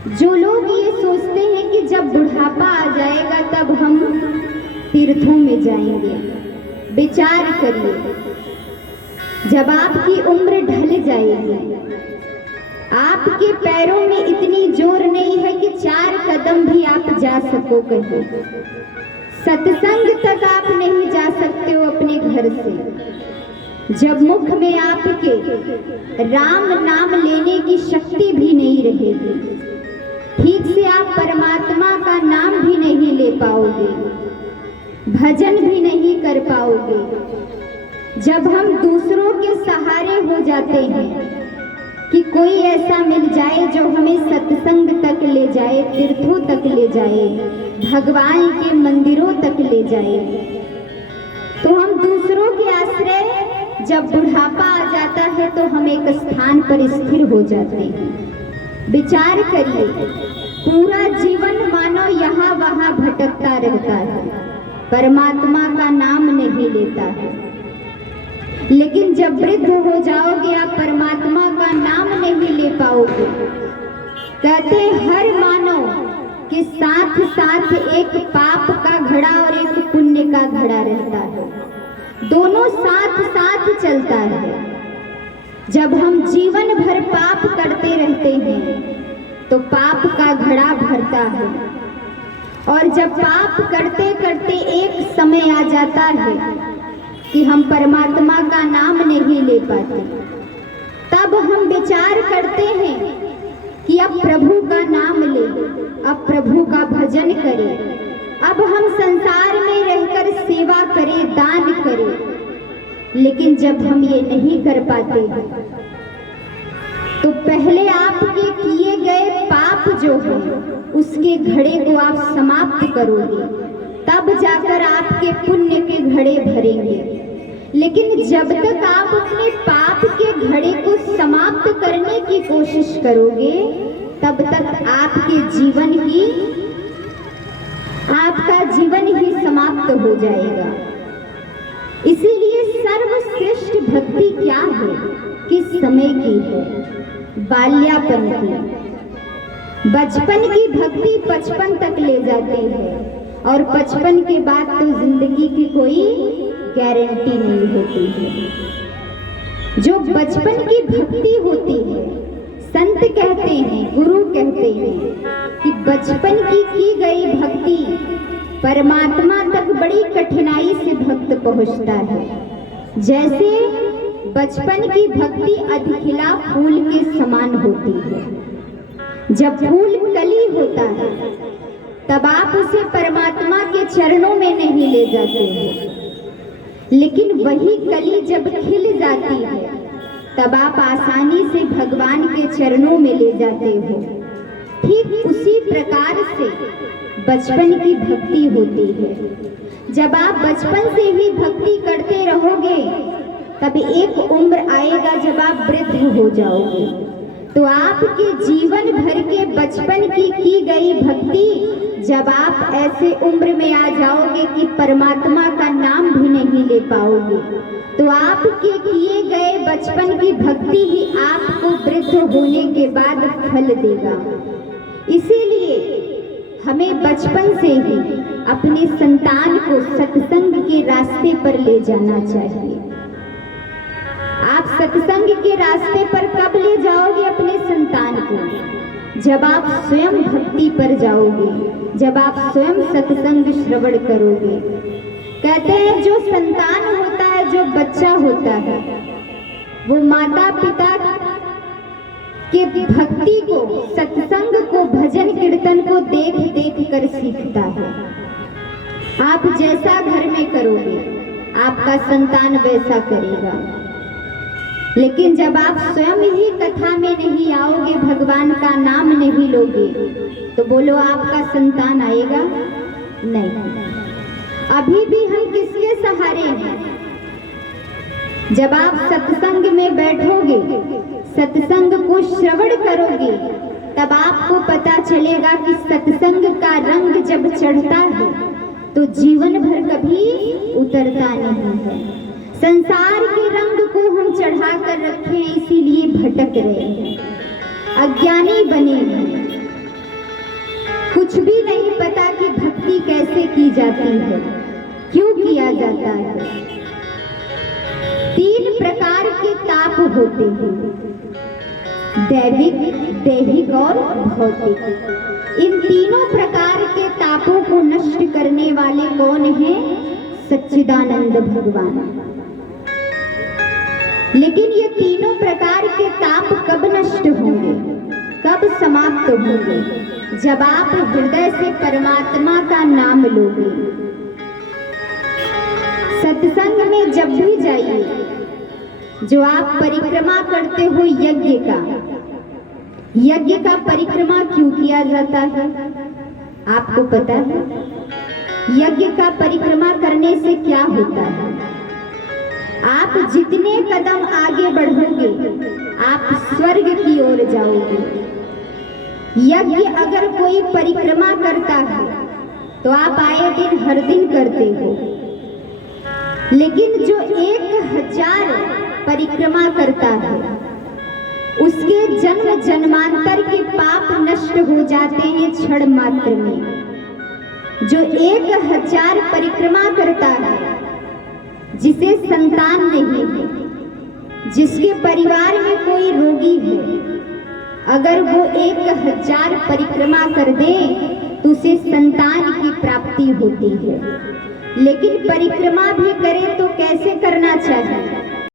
जो लोग ये सोचते हैं कि जब बुढ़ापा आ जाएगा तब हम तीर्थों में जाएंगे, विचार करिए, जब आपकी उम्र ढल जाएगी, आपके पैरों में इतनी जोर नहीं है कि 4 कदम भी आप जा सको कहीं, सत्संग तक आप नहीं जा सकते हो अपने घर से। जब मुख में आपके राम नाम लेने की शक्ति भी नहीं रहेगी, ठीक से आप परमात्मा का नाम भी नहीं ले पाओगे, भजन भी नहीं कर पाओगे। जब हम दूसरों के सहारे हो जाते हैं कि कोई ऐसा मिल जाए जो हमें सत्संग तक ले जाए, तीर्थों तक ले जाए, भगवान के मंदिरों तक ले जाए, तो हम दूसरों के आश्रय जब बुढ़ापा आ जाता है तो हम एक स्थान पर स्थिर हो जाते हैं। विचार करिए, पूरा जीवन मानो यहाँ वहाँ भटकता रहता है, परमात्मा का नाम नहीं लेता है। लेकिन जब वृद्ध हो जाओगे आप परमात्मा का नाम नहीं ले पाओगे। कहते हर मानव के साथ साथ एक पाप का घड़ा और एक पुण्य का घड़ा रहता है, दोनों साथ साथ चलता है। जब हम जीवन भर पाप करते रहते हैं तो पाप का घड़ा भरता है, और जब पाप करते करते एक समय आ जाता है कि हम परमात्मा का नाम नहीं ले पाते, तब हम विचार करते हैं कि अब प्रभु का नाम ले, अब प्रभु का भजन करें, अब हम संसार में रहकर सेवा करें, दान करें। लेकिन जब हम ये नहीं कर पाते तो पहले आपके किए गए पाप जो है उसके घड़े को आप समाप्त करोगे, तब जाकर आपके पुण्य के घड़े भरेंगे। लेकिन जब तक आप अपने पाप के घड़े को समाप्त करने की कोशिश करोगे तब तक आपका जीवन ही समाप्त हो जाएगा। इसीलिए सर्वश्रेष्ठ भक्ति क्या है, किस समय की है? बाल्यापन की, बचपन की भक्ति 55 तक ले जाती है, और 55 के बाद तो जिंदगी की कोई गारंटी नहीं होती है। जो बचपन की भक्ति होती है, संत कहते हैं, गुरु कहते हैं कि बचपन की गई भक्ति परमात्मा तक बड़ी कठिनाई से भक्त पहुंचता है। जैसे बचपन की भक्ति अधखिला फूल के समान होती है। जब फूल कली होता है तब आप उसे परमात्मा के चरणों में नहीं ले जाते हो, लेकिन वही कली जब खिल जाती है तब आप आसानी से भगवान के चरणों में ले जाते हो। ठीक उसी प्रकार से बचपन की भक्ति होती है। जब आप बचपन से ही भक्ति करते रहोगे तब एक उम्र आएगा जब आप वृद्ध हो जाओगे, तो आपके जीवन भर के बचपन की गई भक्ति जब आप ऐसे उम्र में आ जाओगे कि परमात्मा का नाम भी नहीं ले पाओगे, तो आपके किए गए बचपन की भक्ति ही आपको वृद्ध होने के बाद फल देगा। इसीलिए हमें बचपन से ही अपने संतान को सत्संग के रास्ते पर ले जाना चाहिए। आप सत्संग के रास्ते पर कब ले जाओगे अपने संतान को? जब आप स्वयं भक्ति पर जाओगे, जब आप स्वयं सत्संग श्रवण करोगे। कहते हैं जो संतान होता है, जो बच्चा होता है, वो माता पिता के भक्ति को, सत्संग को, भजन कीर्तन को देख देख कर सीखता है। आप जैसा घर में करोगे आपका संतान वैसा करेगा। लेकिन जब आप स्वयं ही कथा में नहीं आओगे, भगवान का नाम नहीं लोगे, तो बोलो आपका संतान आएगा? नहीं। अभी भी हम किसके सहारे हैं? जब आप सत्संग में बैठोगे, सत्संग को श्रवण करोगे, तब आपको पता चलेगा कि सत्संग का रंग जब चढ़ता है तो जीवन भर कभी उतरता नहीं है। संसार के रंग को हम चढ़ा कर रखे हैं, इसीलिए भटक रहे हैं, अज्ञानी बने हैं। कुछ भी नहीं पता कि भक्ति कैसे की जाती है, क्यों किया जाता है। 3 प्रकार के ताप होते हैं, दैविक, दैहिक और भौतिक। इन तीनों प्रकार के तापों को नष्ट करने वाले कौन हैं? सच्चिदानंद भगवान। लेकिन ये तीनों प्रकार के ताप कब नष्ट होंगे, कब समाप्त होंगे? जब आप हृदय से परमात्मा का नाम लोगे। सत्संग में जब भी जाइए, जो आप परिक्रमा करते हो यज्ञ का परिक्रमा क्यों किया जाता है? आपको पता है? यज्ञ का परिक्रमा करने से क्या होता है? आप जितने कदम आगे बढ़ोगे, आप स्वर्ग की ओर जाओगे। यज्ञ अगर कोई परिक्रमा करता है तो आप आए दिन हर दिन करते हो, लेकिन जो 1000 परिक्रमा करता है उसके जन्म जन्मांतर के पाप नष्ट हो जाते हैं क्षण मात्र में। जो 1000 परिक्रमा करता है, जिसे संतान नहीं है, जिसके परिवार में कोई रोगी है, अगर वो 1000 परिक्रमा कर दे तो उसे संतान की प्राप्ति होती है। लेकिन परिक्रमा भी करे तो कैसे करना चाहिए?